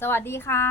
สวัสดีค่ะ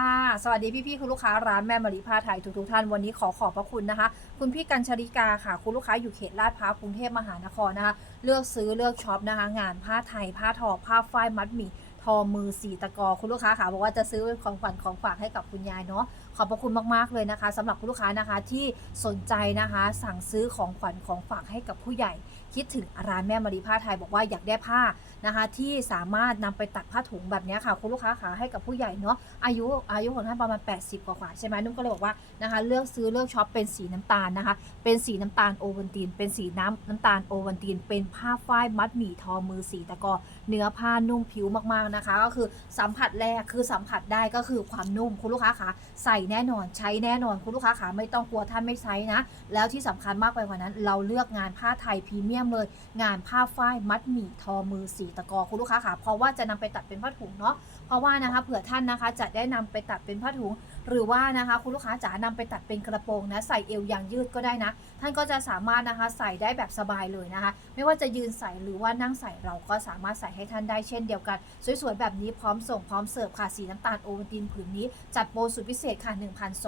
สวัสดีพี่ๆคุณลูกค้าร้านแม่มารีพาไทยทุกๆท่านวันนี้ขอขอบพระคุณนะคะ คุณพี่กัญชริกาค่ะ คุณลูกค้าอยู่เขตลาดพร้าวกรุงเทพมหานครนะคะ เลือกซื้อเลือกช็อปนะคะ งานผ้าไทย ผ้าทอผ้าฝ้ายมัดหมี่ ทอมือสีตะกอคุณลูกค้าค่ะบอกว่าจะซื้อเป็นของขวัญของฝากให้กับคุณยายเนาะขอบพระคุณมากๆเลยนะคะสำหรับคุณลูกค้านะคะที่สนใจนะคะ สั่งซื้อของขวัญของฝากให้กับผู้ใหญ่ คิดถึงร้านแม่มารีผ้าไทยบอกว่าอยากได้ผ้านะคะ ที่สามารถนำไปตัดผ้าถุงแบบนี้ค่ะ คุณลูกค้าขาให้กับผู้ใหญ่เนาะอายุอายุของท่านประมาณ 80 กว่าๆใช่ไหมนุ่มก็เลยบอกว่านะคะ เลือกซื้อเลือกช็อปเป็นสีน้ำตาลนะคะ เป็นสีน้ำตาลโอวันตินเป็นสีน้ำน้ำตาลโอวันตินเป็นผ้าฝ้ายมัดหมี่ทอมือสีตะกอเนื้อผ้านุ่มผิวมากๆนะคะ ก็คือสัมผัสแรกคือสัมผัสได้ก็คือความนุ่มคุณลูกค้าขาใส่แน่นอนใช้แน่นอนคุณลูกค้าขาไม่ต้องกลัวท่านไม่ใช้นะ แล้วที่สำคัญมากไปกว่านั้น เราเลือกงานผ้าไทยพรีเมียมเลย งานผ้าฝ้ายมัดหมี่ทอมือสีตะกอคุณลูกค้าขาเพราะว่าจะนำไปตัดเป็นผ้าถุงเนาะเพราะว่านะคะเผื่อท่านนะคะจะได้นำไปตัดเป็นผ้าถุง หรือว่านะคะคุณลูกค้าจ๋านำไปตัดเป็นกระโปรงนะใส่เอวยางยืดก็ได้นะ ท่านก็จะสามารถนะคะใส่ได้แบบสบายเลยนะคะ ไม่ว่าจะยืนใส่หรือว่านั่งใส่เราก็สามารถใส่ให้ท่านได้เช่นเดียวกัน สวยๆแบบนี้พร้อมส่งพร้อมเสิร์ฟค่ะสีน้ำตาลโอวัลตินผืนนี้ จัดโปรสุดพิเศษค่ะ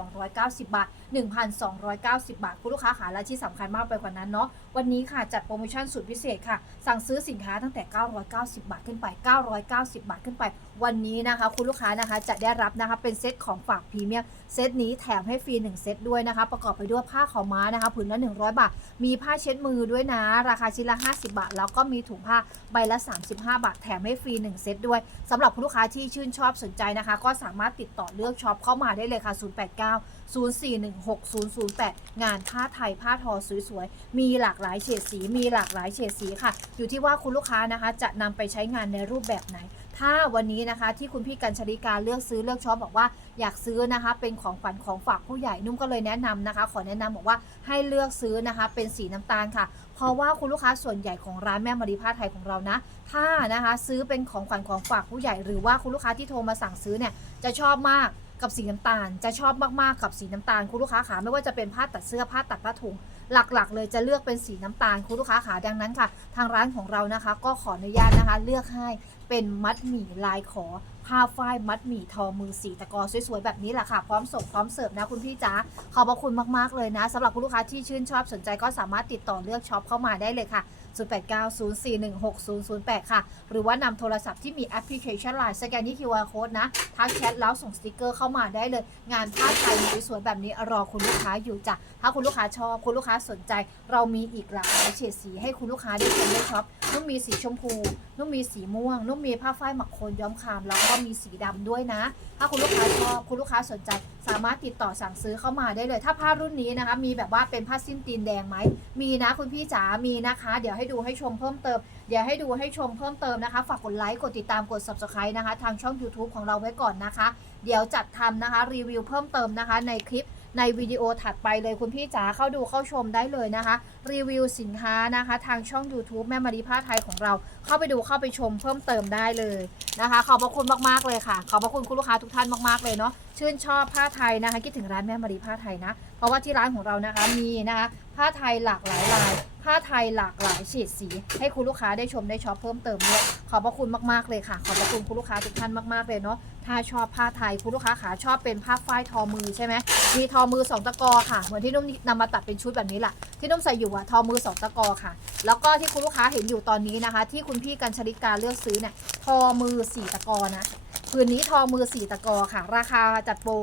1,290 บาท 1,290 บาท คุณลูกค้าขาและที่สำคัญมากไปกว่านั้นเนาะวันนี้ค่ะจัดโปรโมชั่นสุดพิเศษค่ะ สั่งซื้อสินค้าตั้งแต่ 990 บาทขึ้นไป 990 บาทขึ้นไป วันนี้นะคะคุณลูกค้านะคะจะได้รับนะคะเป็นเซตของฝากพรีเมียมเซตนี้แถมให้ฟรี1เซตด้วยนะคะ ประกอบไปด้วยผ้าขาวม้านะคะผืนละ100 บาท มีผ้าเช็ดมือด้วยนะ ราคาชิ้นละ 50 บาท แล้วก็มีถุงผ้าใบละ 35 บาท แถมให้ฟรี1เซตด้วยสำหรับคุณลูกค้าที่ชื่นชอบสนใจนะคะ ก็สามารถติดต่อเลือกช็อปเข้ามาได้เลยค่ะ 089 0416 008 งานผ้าไทยผ้าทอสวยๆ มีหลากหลายเฉดสี มีหลากหลายเฉดสีค่ะ อยู่ที่ว่าคุณลูกค้านะคะจะนำไปใช้งานในรูปแบบไหน ถ้าวันนี้นะคะที่คุณพี่กัญชริกาเลือกซื้อเลือกช็อปบอกว่าอยากซื้อนะคะ เป็นของขวัญของฝากผู้ใหญ่นุ่มก็เลยแนะนำนะคะ ขอแนะนำบอกว่าให้เลือกซื้อนะคะ เป็นสีน้ำตาลค่ะ เพราะว่าคุณลูกค้าส่วนใหญ่ของร้านแม่มารีผ้าไทยของเรานะ ถ้านะคะซื้อเป็นของขวัญของฝากผู้ใหญ่ หรือว่าคุณลูกค้าที่โทรมาสั่งซื้อเนี่ยจะชอบมากกับสีน้ำตาล จะชอบมากๆกับสีน้ำตาลคุณลูกค้าขาไม่ว่าจะเป็นผ้าตัดเสื้อผ้าตัดผ้าถุง หลักๆ เลยจะเลือกเป็นสีน้ำตาลคุณลูกค้าขาดังนั้นค่ะ ทางร้านของเรานะคะ ก็ขออนุญาตนะคะ เลือกให้เป็นมัดหมี่ลายขอ ผ้าฝ้ายมัดหมี่ทอมือสีตะกอสวยๆแบบนี้แหละค่ะ พร้อมส่งพร้อมเสิร์ฟนะคุณพี่จ๋าขอบพระคุณมากๆเลยนะสำหรับคุณลูกค้าที่ชื่นชอบสนใจก็สามารถติดต่อเลือกช็อปเข้ามาได้เลยค่ะ 0890416008 ค่ะ หรือว่านำโทรศัพท์ที่มีแอปพลิเคชัน Line สแกนที่ QR code นะ ทักแชทแล้วส่งสติกเกอร์เข้ามาได้เลย งานผ้าไทยสวยๆแบบนี้รอคุณลูกค้าอยู่จ้ะ ถ้าคุณลูกค้าชอบคุณลูกค้าสนใจ เรามีอีกหลากหลายเฉดสีให้คุณลูกค้าได้ชมได้ช็อปนุ่มมีสีชมพูนุ่มมีสีม่วงนุ่มมีผ้าฝ้ายหมักโคนย้อมคามแล้วก็มีสีดำด้วยนะ ถ้าคุณลูกค้าชอบคุณลูกค้าสนใจ สามารถติดต่อสั่งซื้อเข้ามาได้เลย ถ้าผ้ารุ่นนี้นะคะ มีแบบว่าเป็นผ้าสิ้นตีนแดงไหมมีนะคุณพี่จ๋ามีนะคะ เดี๋ยวให้ดูให้ชมเพิ่มเติมเดี๋ยวให้ดูให้ชมเพิ่มเติมนะคะ ฝากกดไลค์กดติดตามกด subscribe นะคะ ทางช่อง YouTube ของเราไว้ก่อนนะคะ เดี๋ยวจัดทำนะคะรีวิวเพิ่มเติมนะคะในคลิป ในวิดีโอถัดไปเลยคุณพี่จ๋าเข้าดูเข้าชมได้เลยนะคะ รีวิวสินค้านะคะ ทางช่อง YouTube แม่มารีผ้าไทยของเรา เข้าไปดูเข้าไปชมเพิ่มเติมได้เลยนะคะ ขอบพระคุณมากๆเลยค่ะ ขอบพระคุณคุณลูกค้าทุกท่านมากๆเลยเนาะชื่นชอบผ้าไทยนะคะ คิดถึงร้านแม่มารีผ้าไทยนะ เพราะว่าที่ร้านของเรานะคะมีนะคะผ้าไทยหลากหลายลาย ผ้าไทยหลากหลายเฉดสี ให้คุณลูกค้าได้ชมได้ช็อปเพิ่มเติมด้วยขอบพระคุณมากๆเลยค่ะ ขอบพระคุณคุณลูกค้าทุกท่านมากๆเลยเนาะถ้าชอบผ้าไทยคุณลูกค้าขาชอบเป็นผ้าฝ้ายทอมือใช่ไหมมีทอมือสองตะกอค่ะเหมือนที่นุ่มนำมาตัดเป็นชุดแบบนี้แหละที่นุ่มใส่อยู่อะทอมือสองตะกอค่ะ แล้วก็ที่คุณลูกค้าเห็นอยู่ตอนนี้นะคะ ที่คุณพี่กัญชริกาเลือกซื้อเนี่ยทอมือสี่ตะกอนะ ผืนนี้ทอมือ 4 ตะกอค่ะ ราคาจัดโปร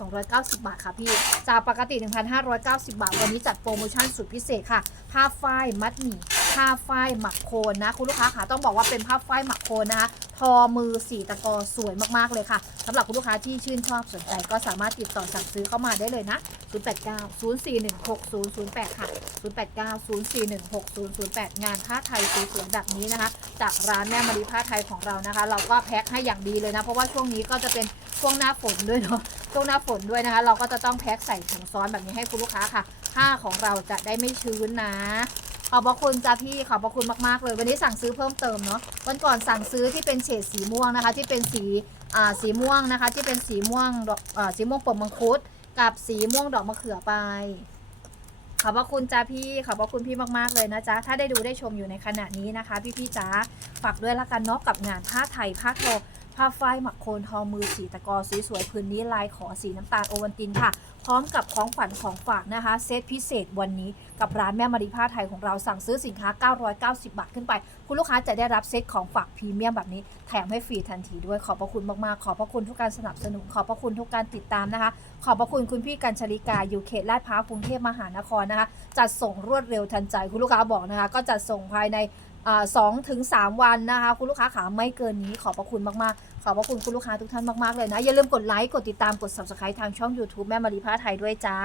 1,290 บาทค่ะพี่ จากปกติ 1,590 บาท วันนี้จัดโปรโมชั่นสุดพิเศษค่ะ ผ้าฝ้ายมัดหมี่ผ้าฝ้ายหมักโคนนะ คุณลูกค้าค่ะต้องบอกว่าเป็นผ้าฝ้ายหมักโคนนะคะทอมือ4ตะกอสวยมากๆเลยค่ะสำหรับคุณลูกค้าที่ชื่นชอบสนใจก็สามารถติดต่อสั่งซื้อเข้ามาได้เลยนะ 089-041-6008 ค่ะ 089-041-6008 งานผ้าไทยสวยๆแบบนี้นะคะ จากร้านแม่มารีผ้าไทยของเรานะคะ เราก็แพ็คให้อย่างดีเลยนะ เพราะว่าช่วงนี้ก็จะเป็นช่วงหน้าฝนด้วยเนาะช่วงหน้าฝนด้วยนะคะ เราก็จะต้องแพ็คใส่ถุงซ้อนแบบนี้ให้คุณลูกค้าค่ะผ้าของเราจะได้ไม่ชื้นนะ อบพระคุณจ้าพี่ขอบพระคุณมากๆเลย วันนี้สั่งซื้อเพิ่มเติมเนาะวันก่อนสั่งซื้อที่เป็นเฉดสีม่วงนะคะ ที่เป็นสีอ่าสีม่วงนะคะ ที่เป็นสีม่วงดอกอ่าสีม่วงปมมังคุดกับสีม่วงดอกมะเขือไป ขอบพระคุณจ้าพี่ขอบพระคุณพี่มากๆเลยนะจ๊ะถ้าได้ดูได้ชมอยู่ในขณะนี้นะคะ พี่ๆจ๋าฝากด้วยละกันเนาะกับงานผ้าไทยผ้าทผ้าฝ้ายหมักโคนทอมือสีตะกอสวยๆพื้นนี้ลายขอสีน้ำตาลโอวันตินค่ะ พร้อมกับของขวัญของฝากนะคะ เซตพิเศษวันนี้กับร้านแม่มารีผ้าไทยของเราสั่งซื้อสินค้า 990 บาทขึ้นไป คุณลูกค้าจะได้รับเซตของฝากพรีเมียมแบบนี้ แถมให้ฟรีทันทีด้วยขอบพระคุณมากๆ ขอบพระคุณทุกการสนับสนุน ขอบพระคุณทุกการติดตามนะคะ ขอบพระคุณคุณพี่กัญชลิกาอยู่เขตลาดพร้าวกรุงเทพมหานครนะคะ จัดส่งรวดเร็วทันใจคุณลูกค้าบอกนะคะ ก็จัดส่งภายในสองถึงสามวันนะคะ คุณลูกค้าขาไม่เกินนี้ขอบพระคุณมากๆ ขอบพระคุณคุณลูกค้าทุกท่านมากๆเลยนะอย่าลืมกดไลค์กดติดตามกด subscribe ทางช่อง YouTube แม่มารีพาไทยด้วยจ้า